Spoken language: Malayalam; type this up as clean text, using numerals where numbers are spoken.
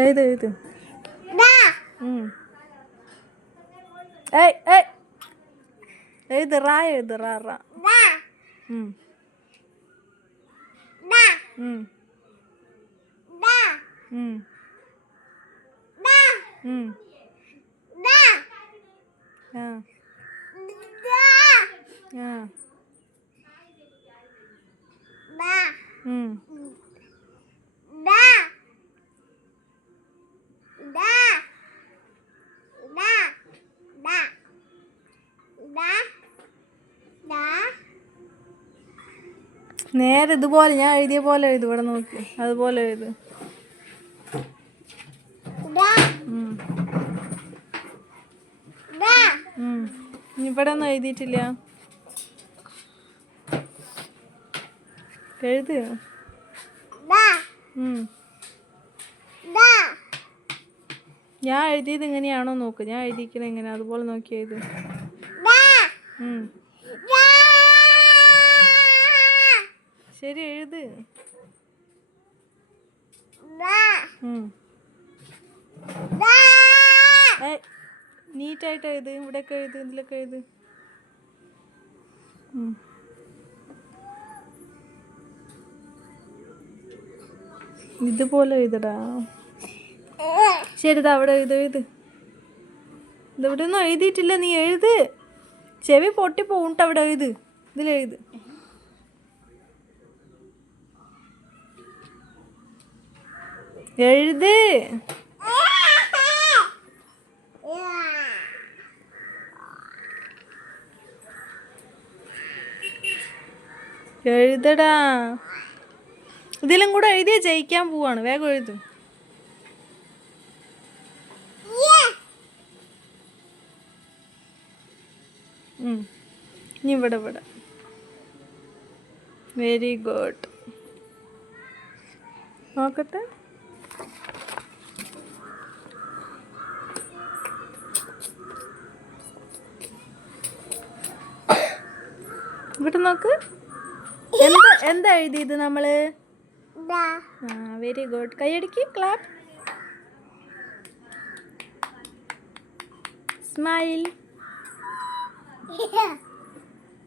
എഴുത് എഴുത്. ഏയ് ഏയ് എഴുത്. റാ എഴുത്. റാ റാ. നേരെ ഇതുപോലെ ഞാൻ എഴുതിയ പോലെ എഴുതു. ഇവിടെ നോക്കി അതുപോലെ എഴുത്. ഇവിടെ ഒന്നും എഴുതിയിട്ടില്ല. എഴുത്. ഞാൻ എഴുതിയത് ഇങ്ങനെയാണോ നോക്ക്. ഞാൻ എഴുതിക്കുന്നത് എങ്ങനെ അതുപോലെ നോക്കി എഴുത്. ശരി എഴുത്. നീറ്റായിട്ട് എഴുത്. ഇവിടെയൊക്കെ എഴുത്. ഇതിലൊക്കെ എഴുത്. ഇതുപോലെ എഴുതടാ. ശരി ഇതാ അവിടെ എഴുത്. എഴുത്. ഇതെവിടെ ഒന്നും എഴുതിയിട്ടില്ല. നീ എഴുത്. ചെവി പൊട്ടിപ്പോണ്ട്. അവിടെ എഴുത്. ഇതിലെഴുത്. എഴുത്. എഴുതടാ. ഇതിലും കൂടെ എഴുതിയ ജയിക്കാൻ പോവാണ്. വേഗം എഴുത്. ഇനി ഇവിടെ ഇവിടെ. Very good. നോക്കട്ടെ. ഇവിടെ നോക്ക്. എന്താ എഴുതിയത് നമ്മള്? Very good. കൈയടിക്ക്. ക്ലാപ്പ്. സ്മൈൽ.